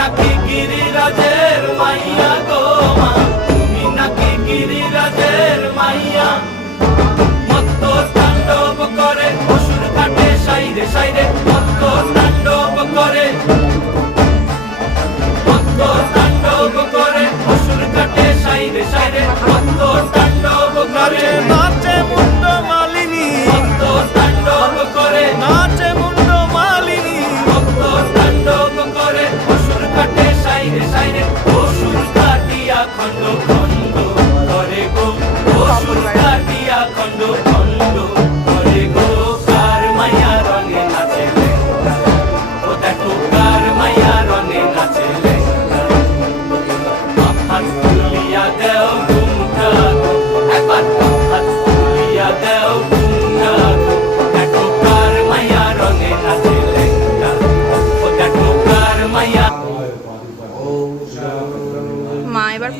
নাকি গিরিরাজের মাইয়া গো মা, তুমি নাকি গিরিরাজের মাইয়া। মত্ত তাণ্ডব করে অসুর কাটে সাইরে সাইরে, মত্ত তাণ্ডব করে, মত্ত তাণ্ডব করে অসুর কাটে সাইরে সাইরে, মত্ত তাণ্ডব করে। নাচে মুন্ড মালিনী, মত্ত তাণ্ডব করে, নাচে মুন্ড মালিনী, মত্ত তাণ্ডব করে অসুর কাটে সাইরে সাইরে, অসুর কাটিয়া খণ্ড খণ্ড করে গো, অসুর কাটিয়া খণ্ড খণ্ড করে গো। কার মায়া রঙে নাচে লেঙ্গা, ও দেখো কার মায়া রঙে নাচে লেঙ্গা। হাত তুলিয়া দেও ঘুমটা গো, একবার হাত তুলিয়া দেও ঘুমটা গো, দেখো কার মায়া রঙে নাচে লেঙ্গা, ও দেখো কার মায়া। মা এবার